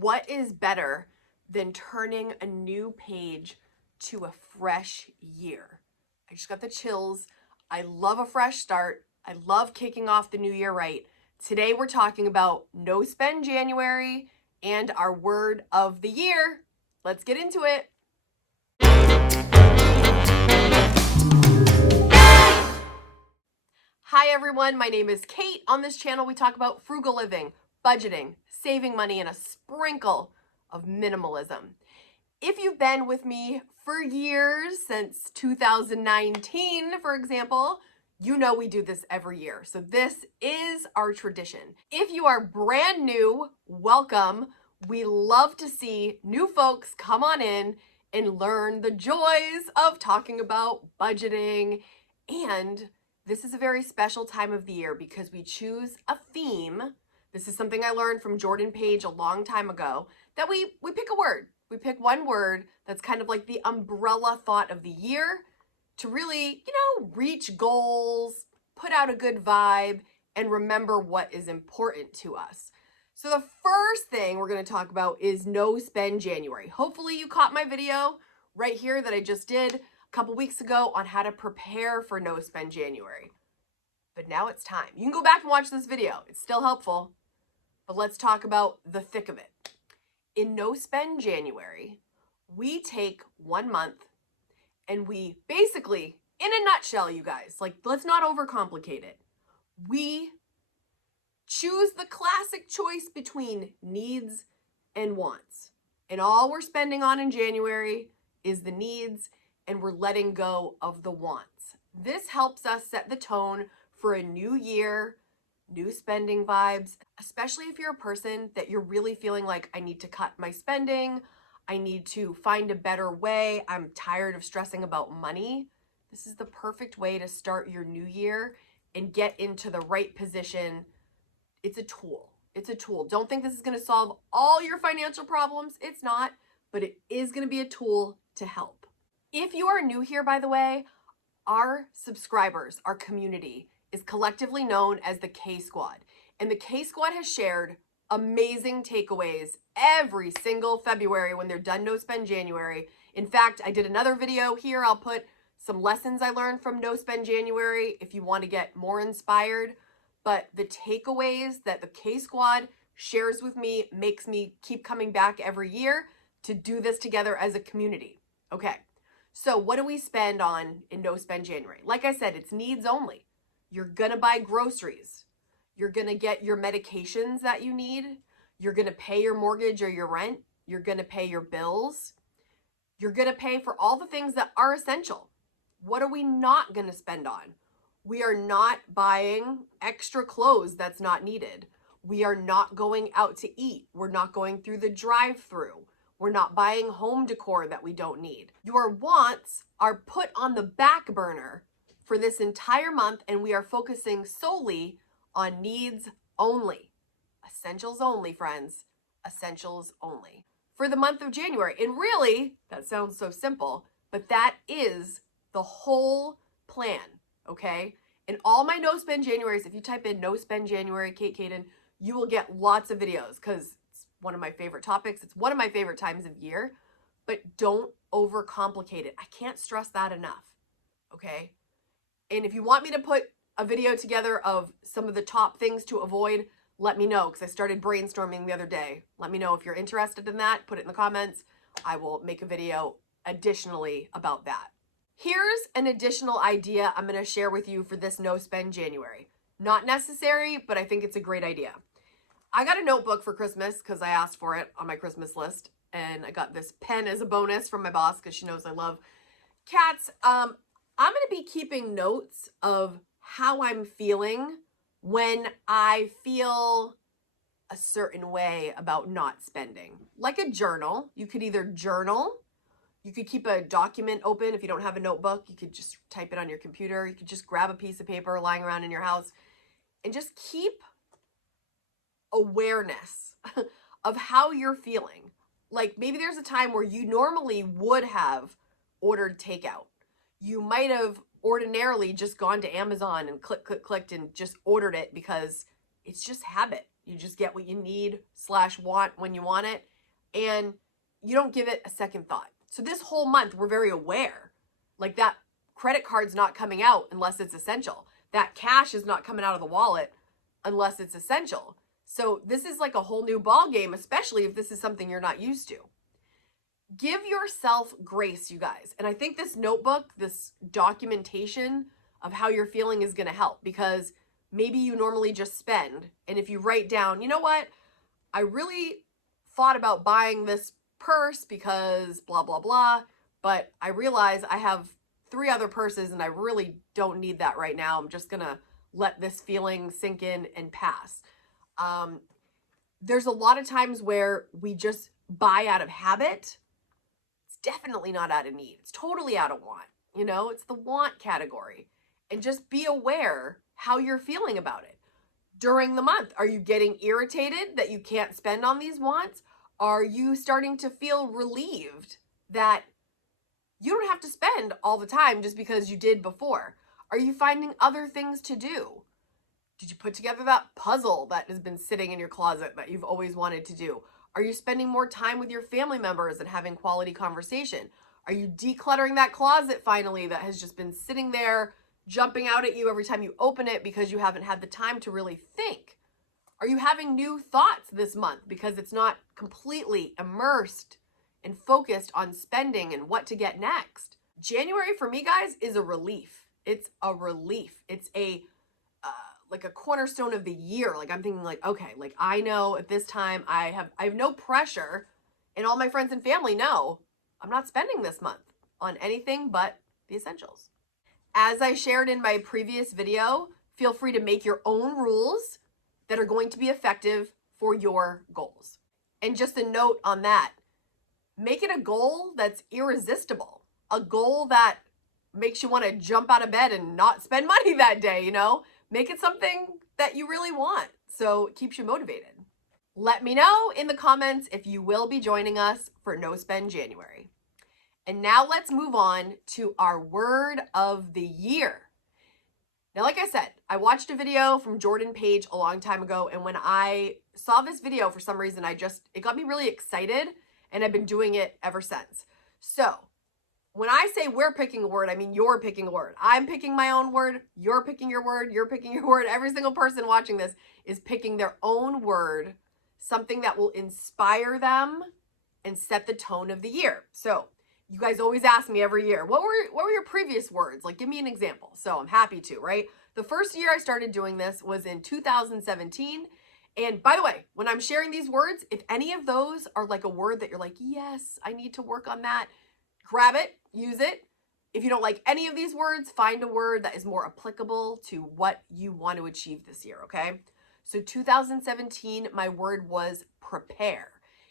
What is better than turning a new page to a fresh year? I just got the chills. I love a fresh start. I love kicking off the new year right. Today we're talking about No Spend January and our word of the year. Let's get into it. Hi everyone, my name is Kate. On this channel we talk about frugal living, budgeting, saving money, and a sprinkle of minimalism. If you've been with me for years, since 2019, for example, you know we do this every year. So this is our tradition. If you are brand new, welcome. We love to see new folks come on in and learn the joys of talking about budgeting. And this is a very special time of the year because we choose a theme. This is something I learned from Jordan Page a long time ago, that we pick a word. We pick one word that's kind of like the umbrella thought of the year to really, reach goals, put out a good vibe, and remember what is important to us. So the first thing we're going to talk about is No Spend January. Hopefully you caught my video right here that I just did a couple weeks ago on how to prepare for No Spend January. But now it's time. You can go back and watch this video. It's still helpful. But let's talk about the thick of it. In No Spend January, we take 1 month and we basically, in a nutshell, you guys, let's not overcomplicate it. We choose the classic choice between needs and wants. And all we're spending on in January is the needs, and we're letting go of the wants. This helps us set the tone for a new year, new spending vibes, especially if you're a person that you're really feeling like, I need to cut my spending, I need to find a better way, I'm tired of stressing about money. This is the perfect way to start your new year and get into the right position. It's a tool. It's a tool. Don't think this is going to solve all your financial problems. It's not, but it is going to be a tool to help. If you are new here, by the way, our subscribers, our community, is collectively known as the K Squad. And the K Squad has shared amazing takeaways every single February when they're done No Spend January. In fact, I did another video here. I'll put some lessons I learned from No Spend January if you want to get more inspired. But the takeaways that the K Squad shares with me makes me keep coming back every year to do this together as a community. Okay, so what do we spend on in No Spend January? Like I said, it's needs only. You're going to buy groceries. You're going to get your medications that you need. You're going to pay your mortgage or your rent. You're going to pay your bills. You're going to pay for all the things that are essential. What are we not going to spend on? We are not buying extra clothes that's not needed. We are not going out to eat. We're not going through the drive-thru. We're not buying home decor that we don't need. Your wants are put on the back burner for this entire month, and we are focusing solely on needs only. Essentials only, friends. Essentials only. For the month of January. And really, that sounds so simple, but that is the whole plan, okay? In all my No Spend Januaries, if you type in No Spend January, Kate Kaden, you will get lots of videos because it's one of my favorite topics. It's one of my favorite times of year, but don't overcomplicate it. I can't stress that enough, okay? And if you want me to put a video together of some of the top things to avoid, let me know, because I started brainstorming the other day. Let me know if you're interested in that. Put it in the comments. I will make a video additionally about that. Here's an additional idea I'm going to share with you for this No Spend January. Not necessary, but I think it's a great idea. I got a notebook for Christmas because I asked for it on my Christmas list. And I got this pen as a bonus from my boss because she knows I love cats. I'm going to be keeping notes of how I'm feeling when I feel a certain way about not spending. Like a journal. You could either journal, you could keep a document open. If you don't have a notebook, you could just type it on your computer. You could just grab a piece of paper lying around in your house and just keep awareness of how you're feeling. Like maybe there's a time where you normally would have ordered takeout. You might have ordinarily just gone to Amazon and clicked and just ordered it because it's just habit. You just get what you need / want when you want it, and you don't give it a second thought. So this whole month, we're very aware, like that credit card's not coming out unless it's essential. That cash is not coming out of the wallet unless it's essential. So this is like a whole new ball game, especially if this is something you're not used to. Give yourself grace, you guys. And I think this notebook, this documentation of how you're feeling is going to help, because maybe you normally just spend. And if you write down, you know what, I really thought about buying this purse because blah, blah, blah, but I realize I have 3 other purses and I really don't need that right now. I'm just going to let this feeling sink in and pass. There's a lot of times where we just buy out of habit. It's definitely not out of need. It's totally out of want. You know, it's the want category. And just be aware how you're feeling about it. During the month, are you getting irritated that you can't spend on these wants? Are you starting to feel relieved that you don't have to spend all the time just because you did before? Are you finding other things to do? Did you put together that puzzle that has been sitting in your closet that you've always wanted to do? Are you spending more time with your family members and having quality conversation? Are you decluttering that closet finally that has just been sitting there jumping out at you every time you open it because you haven't had the time to really think? Are you having new thoughts this month because it's not completely immersed and focused on spending and what to get next? January for me, guys, is a relief. It's a relief. It's a like a cornerstone of the year. Like I'm thinking like, okay, like I know at this time I have no pressure, and all my friends and family know I'm not spending this month on anything but the essentials. As I shared in my previous video, feel free to make your own rules that are going to be effective for your goals. And just a note on that, make it a goal that's irresistible, a goal that makes you want to jump out of bed and not spend money that day, you know? Make it something that you really want, so it keeps you motivated. Let me know in the comments if you will be joining us for No Spend January. And now let's move on to our word of the year. Now, like I said, I watched a video from Jordan Page a long time ago, and when I saw this video, for some reason, it got me really excited, and I've been doing it ever since. So, when I say we're picking a word, I mean you're picking a word. I'm picking my own word, you're picking your word, you're picking your word. Every single person watching this is picking their own word, something that will inspire them and set the tone of the year. So, you guys always ask me every year, what were your previous words? Like, give me an example. So I'm happy to, right? The first year I started doing this was in 2017. And by the way, when I'm sharing these words, if any of those are like a word that you're like, yes, I need to work on that, grab it, use it. If you don't like any of these words, find a word that is more applicable to what you want to achieve this year, okay? So 2017, my word was prepare.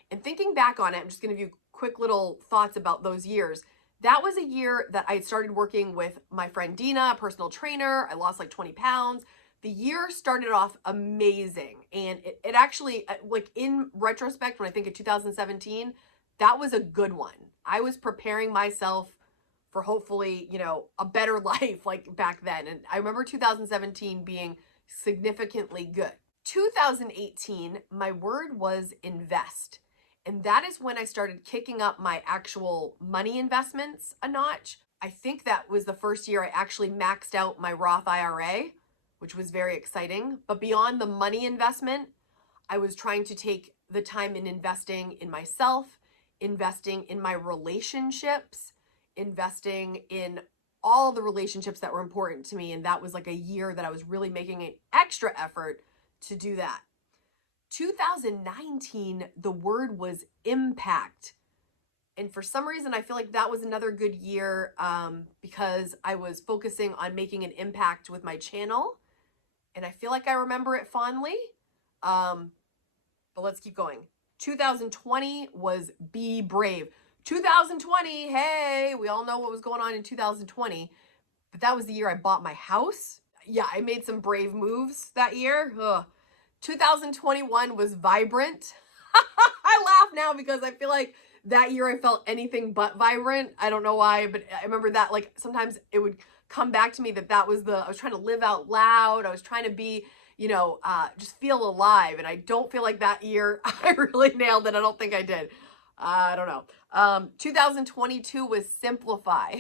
And thinking back on it, I'm just going to give you quick little thoughts about those years. That was a year that I started working with my friend Dina, a personal trainer. I lost like 20 pounds. The year started off amazing. And it actually, like in retrospect, when I think of 2017, that was a good one. I was preparing myself for hopefully, you know, a better life like back then. And I remember 2017 being significantly good. 2018, my word was invest. And that is when I started kicking up my actual money investments a notch. I think that was the first year I actually maxed out my Roth IRA, which was very exciting. But beyond the money investment, I was trying to take the time in investing in myself, investing in my relationships, investing in all the relationships that were important to me. And that was like a year that I was really making an extra effort to do that. 2019, the word was impact. And for some reason, I feel like that was another good year because I was focusing on making an impact with my channel. And I feel like I remember it fondly. But let's keep going. 2020 was be brave. 2020, hey, we all know what was going on in 2020. But that was the year I bought my house. Yeah, I made some brave moves that year. Ugh. 2021 was vibrant. I laugh now because I feel like that year I felt anything but vibrant. I don't know why, but I remember that like sometimes it would come back to me that was I was trying to live out loud. I was trying to be, just feel alive. And I don't feel like that year I really nailed it. I don't think I did. I don't know. 2022 was simplify.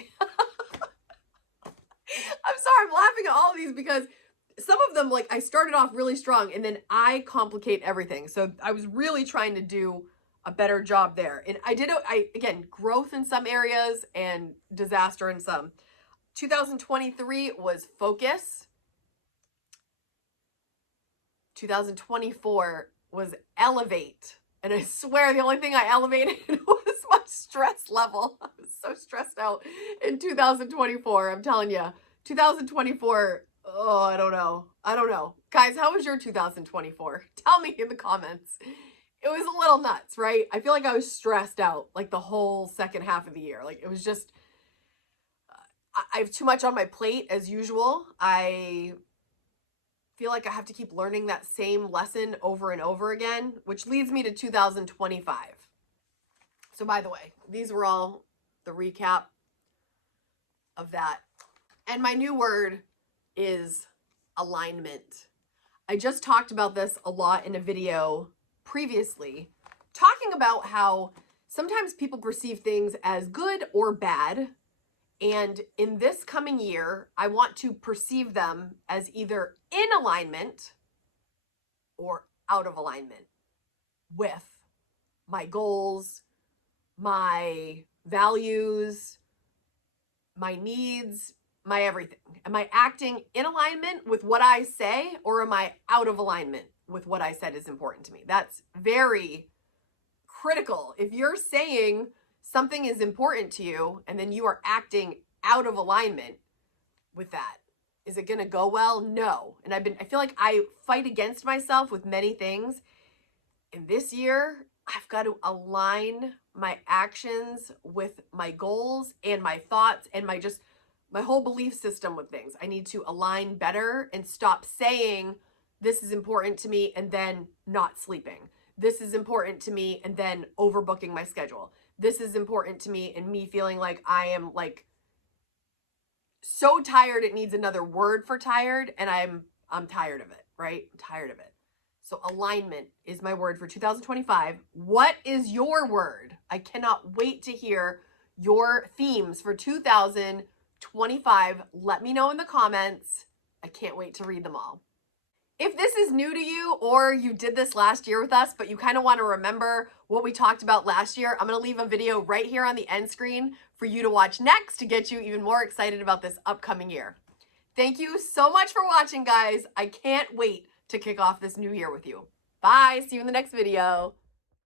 I'm sorry, I'm laughing at all of these because some of them, like, I started off really strong and then I complicate everything. So I was really trying to do a better job there. And again, growth in some areas and disaster in some. 2023 was focus. 2024 was elevate. And I swear the only thing I elevated was my stress level. I was so stressed out in 2024. I'm telling you, 2024, oh, I don't know. Guys, how was your 2024? Tell me in the comments. It was a little nuts, right? I feel like I was stressed out like the whole second half of the year. Like, it was just, I have too much on my plate as usual. I feel like I have to keep learning that same lesson over and over again, which leads me to 2025. So by the way, these were all the recap of that. And my new word is alignment. I just talked about this a lot in a video previously, talking about how sometimes people perceive things as good or bad. And in this coming year, I want to perceive them as either in alignment or out of alignment with my goals, my values, my needs, my everything. Am I acting in alignment with what I say, or am I out of alignment with what I said is important to me? That's very critical. If you're saying something is important to you and then you are acting out of alignment with that, is it going to go well? No. And I feel like I fight against myself with many things. And this year, I've got to align my actions with my goals and my thoughts and my whole belief system with things. I need to align better and stop saying this is important to me and then not sleeping. This is important to me and then overbooking my schedule. This is important to me and me feeling like I am like so tired it needs another word for tired, and I'm tired of it, right? I'm tired of it. So alignment is my word for 2025. What is your word? I cannot wait to hear your themes for 2025. Let me know in the comments. I can't wait to read them all. If this is new to you, or you did this last year with us, but you kind of want to remember what we talked about last year, I'm going to leave a video right here on the end screen for you to watch next to get you even more excited about this upcoming year. Thank you so much for watching, guys. I can't wait to kick off this new year with you. Bye. See you in the next video.